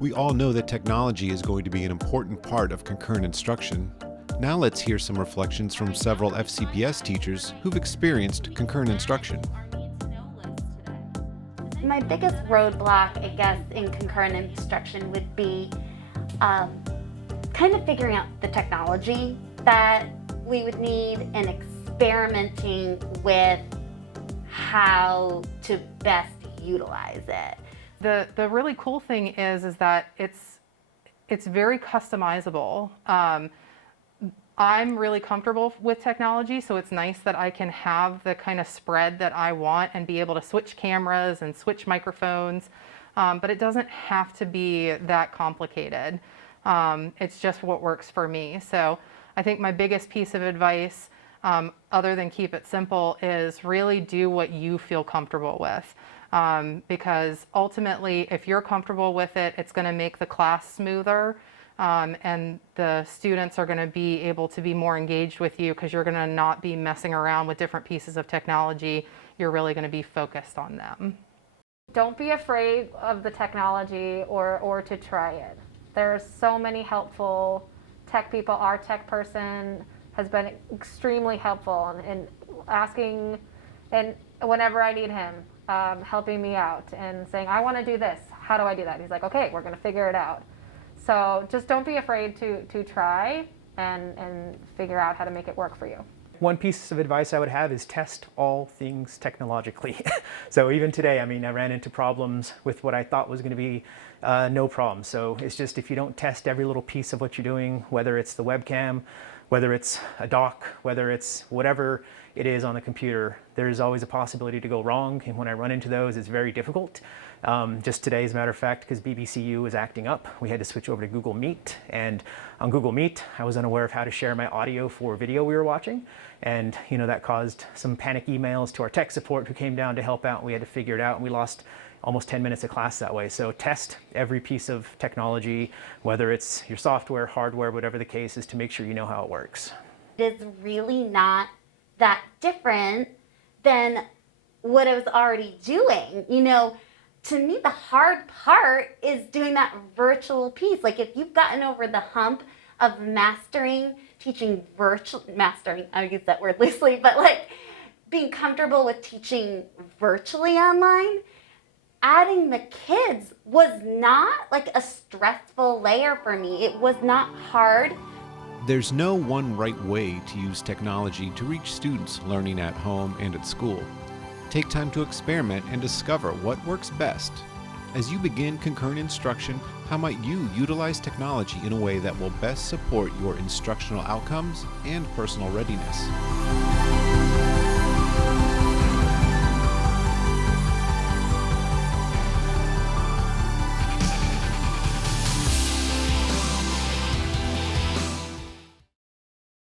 We all know that technology is going to be an important part of concurrent instruction. Now let's hear some reflections from several FCPS teachers who've experienced concurrent instruction. My biggest roadblock, I guess, in concurrent instruction would be kind of figuring out the technology that we would need and experimenting with how to best utilize it. The really cool thing is that it's very customizable. I'm really comfortable with technology, so it's nice that I can have the kind of spread that I want and be able to switch cameras and switch microphones, but it doesn't have to be that complicated. It's just what works for me. So I think my biggest piece of advice, other than keep it simple, is really do what you feel comfortable with. Because ultimately, if you're comfortable with it, it's going to make the class smoother, and the students are going to be able to be more engaged with you because you're going to not be messing around with different pieces of technology. You're really going to be focused on them. Don't be afraid of the technology or to try it. There's so many helpful tech people. Our tech person has been extremely helpful in asking, and whenever I need him, helping me out and saying, I want to do this. How do I do that? He's like, okay, we're going to figure it out. So just don't be afraid to try and figure out how to make it work for you. One piece of advice I would have is test all things technologically. So even today, I ran into problems with what I thought was going to be no problem. So it's just, if you don't test every little piece of what you're doing, whether it's the webcam, whether it's a dock, whether it's whatever it is on the computer, there's always a possibility to go wrong. And when I run into those, it's very difficult. Just today, as a matter of fact, because BBCU was acting up, we had to switch over to Google Meet. And on Google Meet, I was unaware of how to share my audio for video we were watching. And that caused some panic emails to our tech support who came down to help out. We had to figure it out, and we lost almost 10 minutes of class that way. So test every piece of technology, whether it's your software, hardware, whatever the case is, to make sure you know how it works. It is really not that different than what I was already doing. To me, the hard part is doing that virtual piece. Like, if you've gotten over the hump of teaching mastering, I use that word loosely, but like being comfortable with teaching virtually online, adding the kids was not like a stressful layer for me. It was not hard. There's no one right way to use technology to reach students learning at home and at school. Take time to experiment and discover what works best. As you begin concurrent instruction, how might you utilize technology in a way that will best support your instructional outcomes and personal readiness?